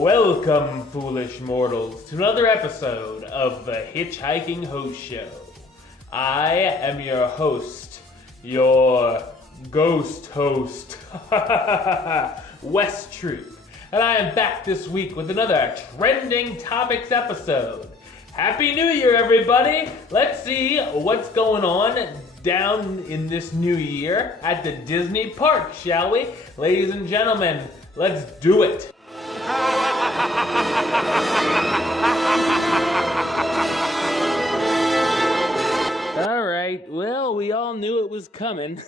Welcome, foolish mortals, to another episode of the HitchHiking Host Show. I am your host, your ghost host, West Truth, and I am back this week with another Trending Topics episode. Happy New Year, everybody! Let's see what's going on down in this new year at the Disney park, shall we? Ladies and gentlemen, let's do it! Alright, well, we all knew it was coming.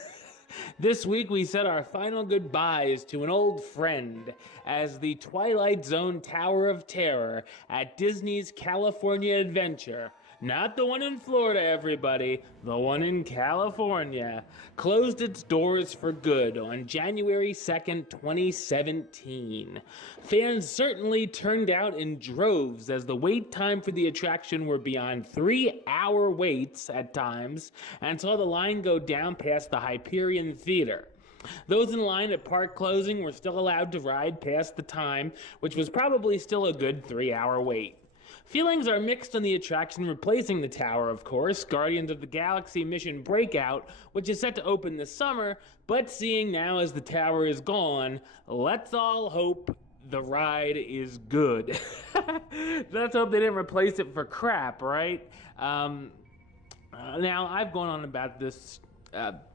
This week we said our final goodbyes to an old friend as the Twilight Zone Tower of Terror at Disney's California Adventure, not the one in Florida, everybody, the one in California, closed its doors for good on January 2nd, 2017. Fans certainly turned out in droves as the wait time for the attraction were beyond 3-hour waits at times and saw the line go down past the Hyperion Theater. Those in line at park closing were still allowed to ride past the time, which was probably still a good 3-hour wait. Feelings are mixed on the attraction replacing the tower, of course, Guardians of the Galaxy Mission Breakout, which is set to open this summer, but seeing now as the tower is gone, let's all hope the ride is good. Let's hope they didn't replace it for crap, right? Now, I've gone on about this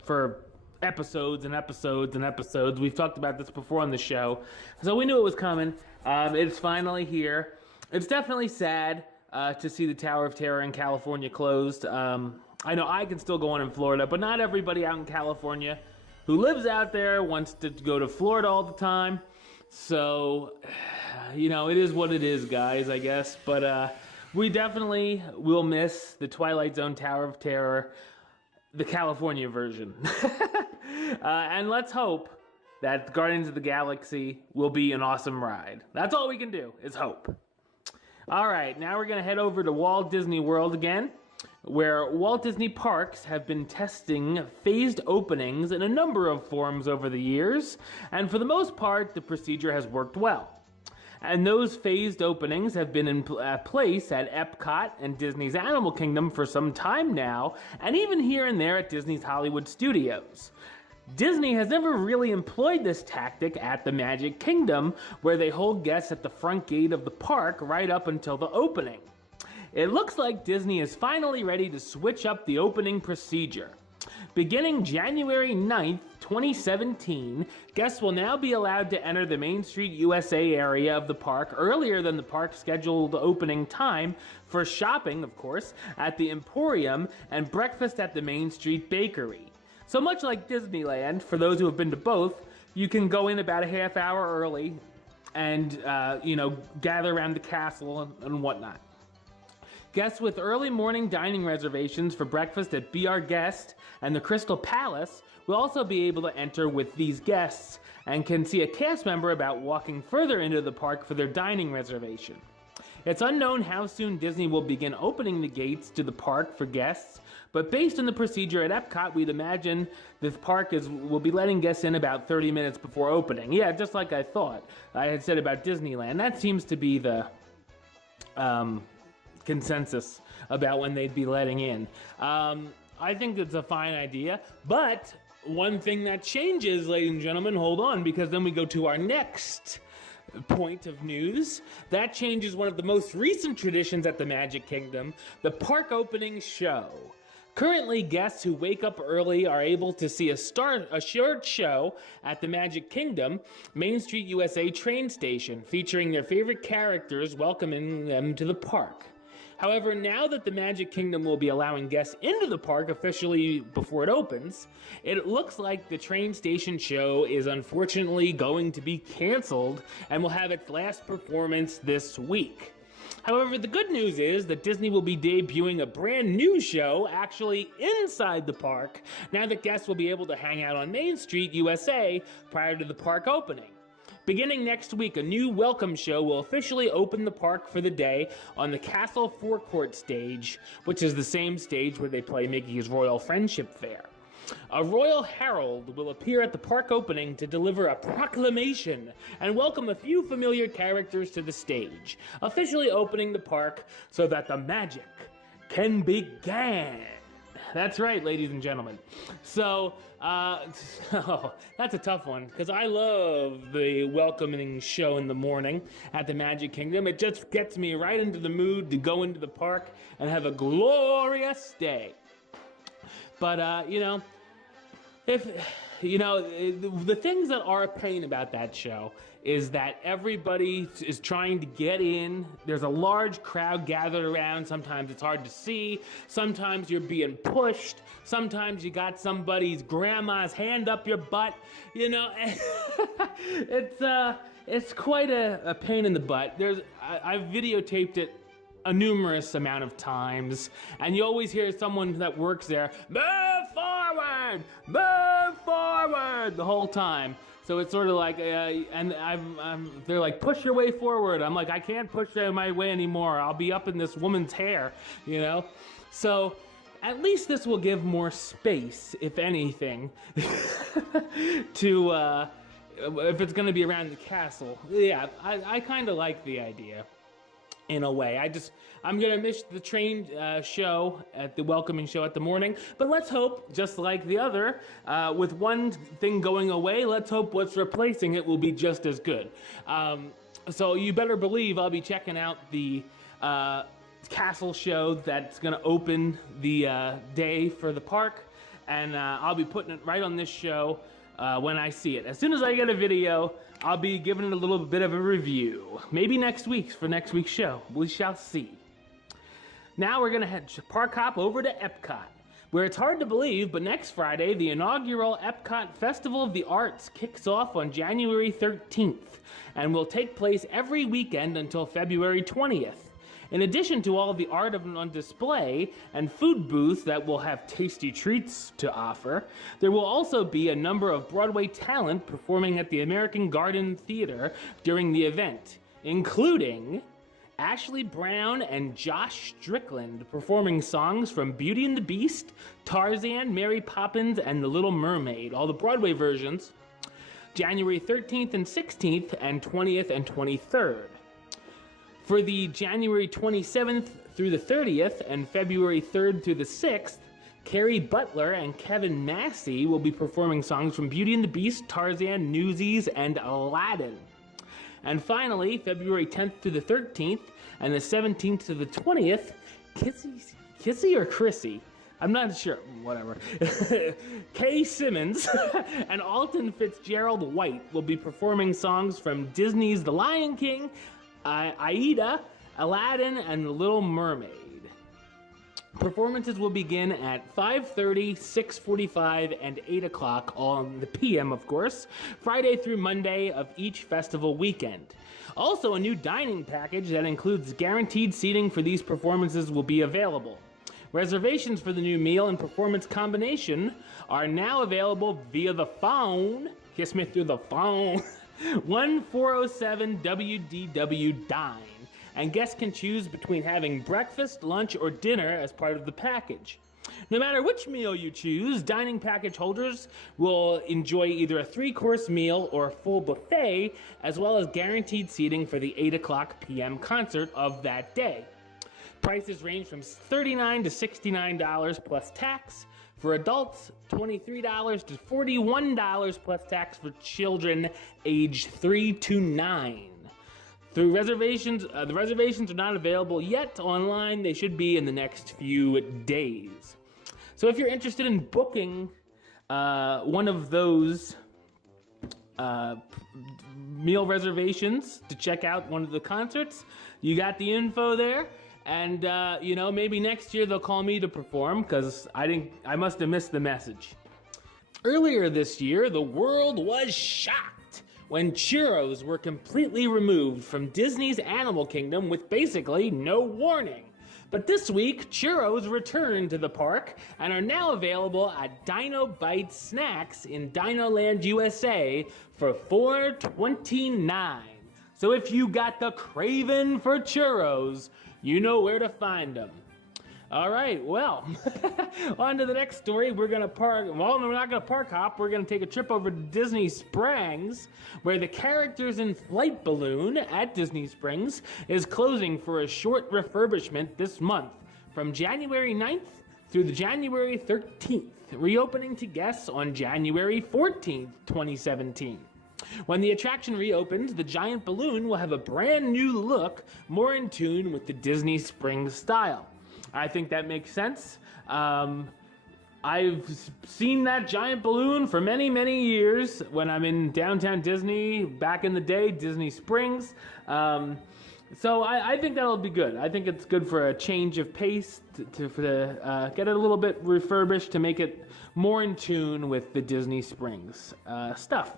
for episodes and episodes and episodes. We've talked about this before on the show, so we knew it was coming. It's finally here. It's definitely sad to see the Tower of Terror in California closed. I know I can still go on in Florida, but not everybody out in California who lives out there wants to go to Florida all the time. So, you know, it is what it is, guys, I guess. But we definitely will miss the Twilight Zone Tower of Terror, the California version. And let's hope that Guardians of the Galaxy will be an awesome ride. That's all we can do, is hope. All right, now we're going to head over to Walt Disney World again, where Walt Disney Parks have been testing phased openings in a number of forms over the years, and for the most part, the procedure has worked well. And those phased openings have been in place at Epcot and Disney's Animal Kingdom for some time now, and even here and there at Disney's Hollywood Studios. Disney has never really employed this tactic at the Magic Kingdom, where they hold guests at the front gate of the park right up until the opening. It looks like Disney is finally ready to switch up the opening procedure. Beginning January 9th, 2017, guests will now be allowed to enter the Main Street USA area of the park earlier than the park's scheduled opening time for shopping, of course, at the Emporium and breakfast at the Main Street Bakery. So much like Disneyland, for those who have been to both, you can go in about a half hour early and, gather around the castle and whatnot. Guests with early morning dining reservations for breakfast at Be Our Guest and the Crystal Palace will also be able to enter with these guests and can see a cast member about walking further into the park for their dining reservation. It's unknown how soon Disney will begin opening the gates to the park for guests, but based on the procedure at Epcot, we'd imagine this park will be letting guests in about 30 minutes before opening. Yeah, just like I thought. I had said about Disneyland. That seems to be the consensus about when they'd be letting in. I think it's a fine idea, but one thing that changes, ladies and gentlemen, hold on, because then we go to our next point of news. That changes one of the most recent traditions at the Magic Kingdom, the park opening show. Currently, guests who wake up early are able to see a short show at the Magic Kingdom Main Street USA train station, featuring their favorite characters welcoming them to the park. However, now that the Magic Kingdom will be allowing guests into the park officially before it opens, it looks like the train station show is unfortunately going to be canceled and will have its last performance this week. However, the good news is that Disney will be debuting a brand new show actually inside the park now that guests will be able to hang out on Main Street USA prior to the park opening. Beginning next week, a new welcome show will officially open the park for the day on the Castle Forecourt stage, which is the same stage where they play Mickey's Royal Friendship Fair. A royal herald will appear at the park opening to deliver a proclamation and welcome a few familiar characters to the stage, officially opening the park so that the magic can begin. That's right, ladies and gentlemen. So, that's a tough one, because I love the welcoming show in the morning at the Magic Kingdom. It just gets me right into the mood to go into the park and have a glorious day. But, the things that are a pain about that show is that everybody is trying to get in. There's a large crowd gathered around. Sometimes it's hard to see. Sometimes you're being pushed. Sometimes you got somebody's grandma's hand up your butt. It's quite a pain in the butt. I've videotaped it a numerous amount of times, and you always hear someone that works there, move forward, the whole time. So it's sort of like, and they're like, push your way forward. I'm like, I can't push my way anymore. I'll be up in this woman's hair, So at least this will give more space, if anything, to, if it's gonna be around the castle. Yeah, I kind of like the idea. In a way, I'm gonna miss the train show at the welcoming show at the morning, but let's hope, just like the other, with one thing going away, let's hope what's replacing it will be just as good. So you better believe I'll be checking out the castle show that's gonna open the day for the park, and I'll be putting it right on this show when I see it. As soon as I get a video, I'll be giving it a little bit of a review. Maybe next week's for next week's show. We shall see. Now we're gonna park hop over to Epcot, where it's hard to believe, but next Friday, the inaugural Epcot Festival of the Arts kicks off on January 13th and will take place every weekend until February 20th. In addition to all of the art on display and food booths that will have tasty treats to offer, there will also be a number of Broadway talent performing at the American Garden Theater during the event, including Ashley Brown and Josh Strickland performing songs from Beauty and the Beast, Tarzan, Mary Poppins, and The Little Mermaid, all the Broadway versions, January 13th and 16th and 20th and 23rd. For the January 27th through the 30th and February 3rd through the 6th, Carrie Butler and Kevin Massey will be performing songs from Beauty and the Beast, Tarzan, Newsies, and Aladdin. And finally, February 10th to the 13th and the 17th to the 20th, Kissy or Chrissy? I'm not sure, whatever. Kay Simmons and Alton Fitzgerald White will be performing songs from Disney's The Lion King, Aida, Aladdin, and The Little Mermaid. Performances will begin at 5:30, 6:45, and 8 o'clock on the PM, of course, Friday through Monday of each festival weekend. Also, a new dining package that includes guaranteed seating for these performances will be available. Reservations for the new meal and performance combination are now available via the phone. Kiss me through the phone. 1407 WDW Dine, and guests can choose between having breakfast, lunch, or dinner as part of the package. No matter which meal you choose, dining package holders will enjoy either a 3-course meal or a full buffet, as well as guaranteed seating for the 8 o'clock p.m. concert of that day. Prices range from $39 to $69 plus tax. For adults, $23 to $41 plus tax for children aged 3 to 9. Through reservations, the reservations are not available yet online. They should be in the next few days. So if you're interested in booking one of those meal reservations to check out one of the concerts, you got the info there. And, maybe next year they'll call me to perform, because I must have missed the message. Earlier this year, the world was shocked when churros were completely removed from Disney's Animal Kingdom with basically no warning. But this week, churros returned to the park and are now available at Dino Bites Snacks in Dinoland, USA for $4.29. So if you got the craving for churros, you know where to find them. All right, well, on to the next story. We're going to park, well, no, we're not going to park hop. We're going to take a trip over to Disney Springs, where the Characters in Flight balloon at Disney Springs is closing for a short refurbishment this month, from January 9th through the January 13th, reopening to guests on January 14th, 2017. When the attraction reopens, the giant balloon will have a brand new look, more in tune with the Disney Springs style. I think that makes sense. I've seen that giant balloon for many, many years when I'm in downtown Disney, back in the day, Disney Springs. So I think that'll be good. I think it's good for a change of pace, to get it a little bit refurbished to make it more in tune with the Disney Springs stuff.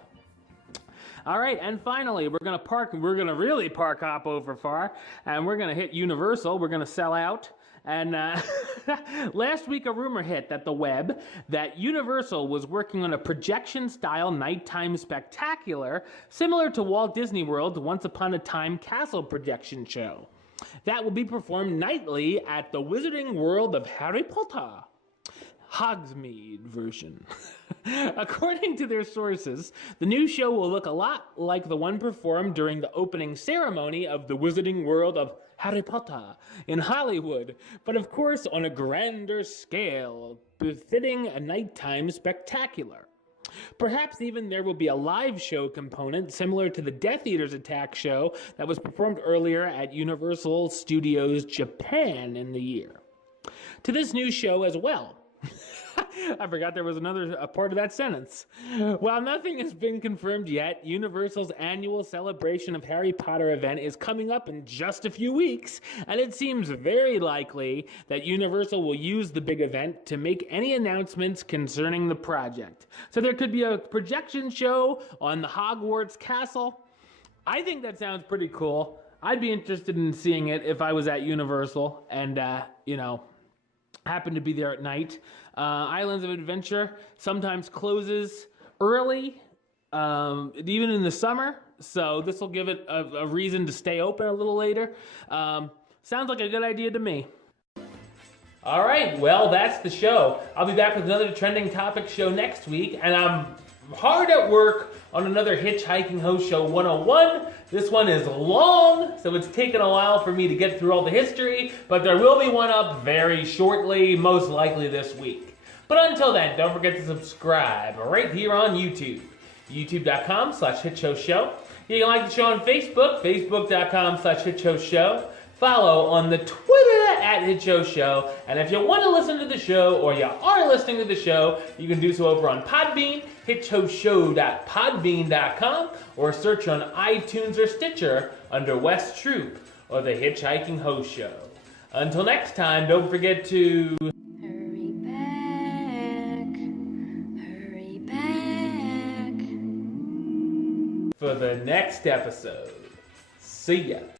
All right, and finally, we're gonna really park hop over far, and we're gonna hit Universal. We're gonna sell out. And last week, a rumor hit that the web that Universal was working on a projection-style nighttime spectacular similar to Walt Disney World's Once Upon a Time castle projection show that will be performed nightly at the Wizarding World of Harry Potter Hogsmeade version. According to their sources, the new show will look a lot like the one performed during the opening ceremony of the Wizarding World of Harry Potter in Hollywood, but of course on a grander scale, befitting a nighttime spectacular. Perhaps even there will be a live show component similar to the Death Eater's Attack show that was performed earlier at Universal Studios Japan in the year. To this new show as well. I forgot there was a part of that sentence. While nothing has been confirmed yet, Universal's annual celebration of Harry Potter event is coming up in just a few weeks, and it seems very likely that Universal will use the big event to make any announcements concerning the project. So there could be a projection show on the Hogwarts castle. I think that sounds pretty cool. I'd be interested in seeing it if I was at Universal and, happened to be there at night. Islands of Adventure sometimes closes early, even in the summer, so this will give it a reason to stay open a little later. Sounds like a good idea to me. All right, well, that's the show. I'll be back with another trending topic show next week, and I'm hard at work on another Hitchhiking Host Show 101. This one is long, so it's taken a while for me to get through all the history, but there will be one up very shortly, most likely this week. But until then, don't forget to subscribe right here on YouTube, youtube.com/HitchHostShow. You can like the show on Facebook, facebook.com/HitchHostShow. Follow on the Twitter at HitchHostShow. And if you want to listen to the show, or you are listening to the show, you can do so over on Podbean, hitchhostshow.podbean.com, or search on iTunes or Stitcher under West Troop or the Hitchhiking Host Show. Until next time, don't forget to hurry back for the next episode. See ya.